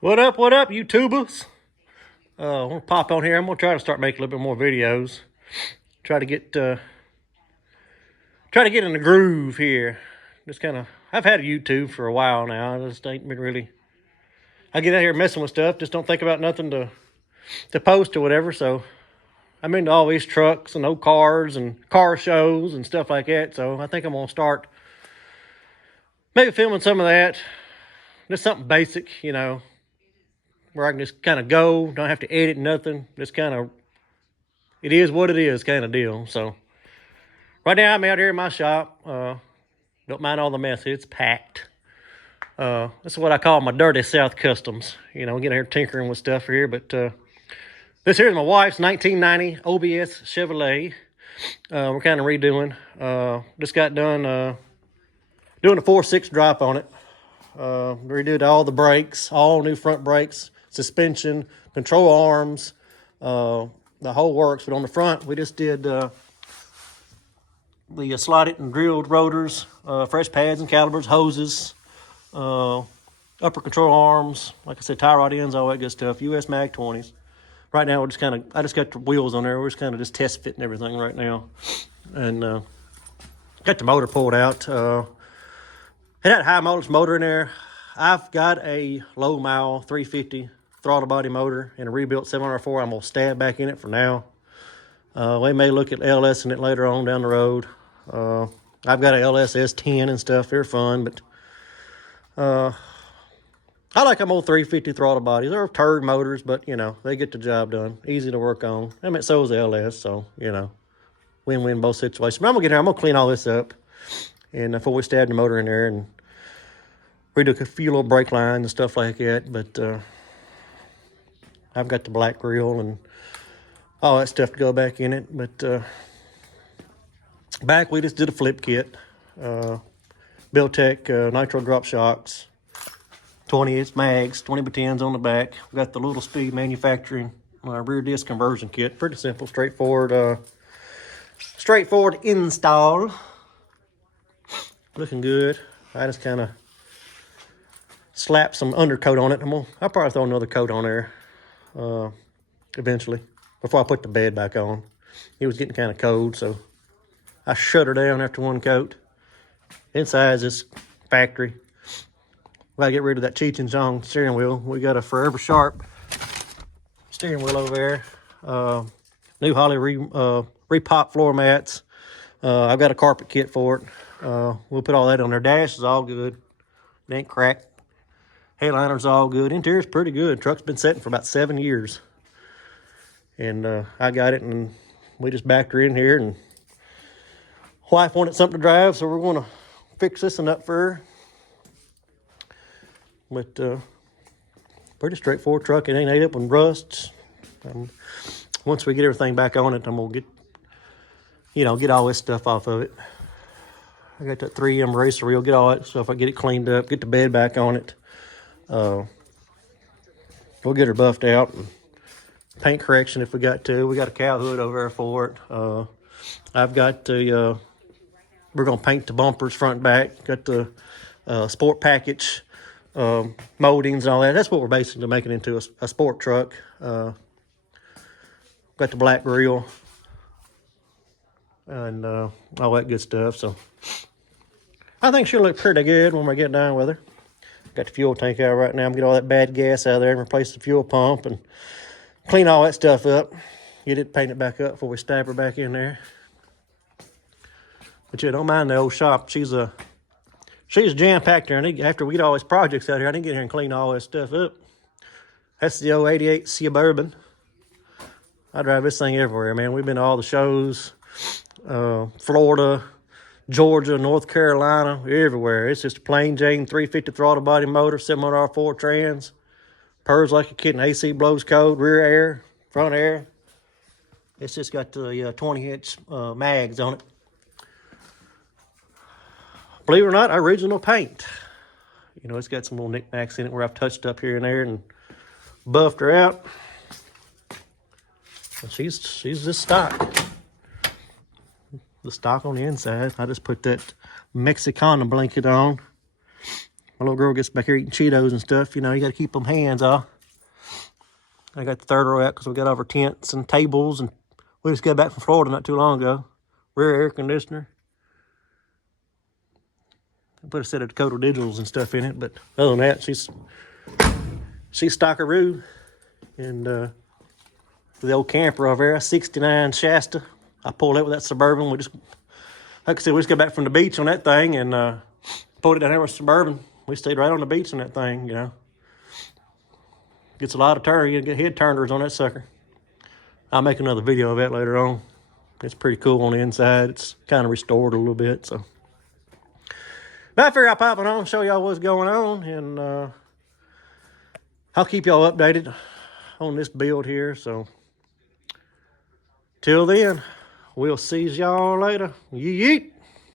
What up, YouTubers? I want to pop on here. I'm going to try to start making a little bit more videos. Try to get in the groove here. Just kind of, I've had a YouTube for a while now. I just ain't been really, I get out here messing with stuff. Just don't think about nothing to post or whatever. So I'm into all these trucks and old cars and car shows and stuff like that. So I think I'm going to start maybe filming some of that. Just something basic, you know, where I can just kind of go, don't have to edit nothing. Just kind of, it is what it is kind of deal. So right now I'm out here in my shop. Don't mind all the mess. It's packed. This is what I call my dirty South customs. You know, getting here tinkering with stuff here. But this here is my wife's 1990 OBS Chevrolet. We're kind of redoing. Just got done doing a 4.6 drop on it. Redid all the brakes, all new front brakes, suspension, control arms, the whole works. But on the front, we just did the slotted and drilled rotors, fresh pads and calipers, hoses, upper control arms, like I said, tie rod ends, all that good stuff, US Mag 20s. Right now, we're just kind of, I just got the wheels on there. We're just kind of just test fitting everything right now. And got the motor pulled out. It had a high mileage motor in there. I've got a low mile 350 throttle body motor and a rebuilt 704. I'm going to stab back in it for now. We may look at LS in it later on down the road. I've got a LS S10 and stuff. They're fun, but I like them old 350 throttle bodies. They're turd motors, but, you know, they get the job done. Easy to work on. I mean, so is the LS, so, you know, win-win both situations. But I'm going to get here. I'm going to clean all this up. And before we stab the motor in there and redo a few little brake lines and stuff like that. But I've got the black grill and all that stuff to go back in it. But back we just did a flip kit. Built-Tech nitro drop shocks. 20-inch mags, 20x10s on the back. We got the Little Speed manufacturing rear disc conversion kit. Pretty simple, straightforward install. Looking good. I just kind of slapped some undercoat on it. I'll probably throw another coat on there eventually before I put the bed back on. It was getting kind of cold, so I shut her down after one coat. Inside is this factory. We gotta get rid of that Cheech and Chong steering wheel. We got a Forever Sharp steering wheel over there. New Holly repop floor mats. I've got a carpet kit for it. We'll put all that on there. Dash is all good. It ain't cracked. Headliner's all good. Interior's pretty good. Truck's been sitting for about 7 years. And I got it, and we just backed her in here. And wife wanted something to drive, so we're going to fix this one up for her. But pretty straightforward truck. It ain't ate up with rust. Once we get everything back on it, I'm going to get all this stuff off of it. I got that 3M racer reel, get all that stuff. I get it cleaned up, get the bed back on it. We'll get her buffed out and paint correction if we got to. We got a cow hood over there for it. I've got the, we're going to paint the bumpers front and back. Got the sport package moldings and all that. That's what we're basically making into a sport truck. Got the black grill and all that good stuff. So I think she'll look pretty good when we get done with her. Got the fuel tank out right now. I'm get all that bad gas out of there and replace the fuel pump and clean all that stuff up. Get it painted back up before we stab her back in there. But yeah, don't mind the old shop. She's jam-packed there. And after we get all these projects out here, I didn't get here and clean all this stuff up. That's the old 88 Suburban. I drive this thing everywhere, man. We've been to all the shows. Florida, Georgia, North Carolina, everywhere. It's just a plain Jane 350 throttle body motor, 700R4 trans. Purrs like a kitten. AC blows cold, rear air, front air. It's just got the 20-inch mags on it. Believe it or not, original paint. You know, it's got some little knickknacks in it where I've touched up here and there and buffed her out. And she's just stock. The stock on the inside. I just put that Mexicana blanket on. My little girl gets back here eating Cheetos and stuff. You know, you got to keep them hands off. I got the third row out because we got all our tents and tables, and we just got back from Florida not too long ago. Rear air conditioner. I put a set of Dakota Digitals and stuff in it, but other than that, she's stockaroo. And the old camper over there, 69 Shasta. I pulled it with that Suburban. We just, like I said, we just got back from the beach on that thing and pulled it down there with Suburban. We stayed right on the beach on that thing, you know. Gets a lot of turn. You get head turners on that sucker. I'll make another video of that later on. It's pretty cool on the inside. It's kind of restored a little bit, so. But I figure I'll pop it on, show y'all what's going on, and I'll keep y'all updated on this build here. So, till then, we'll see y'all later. Yeet.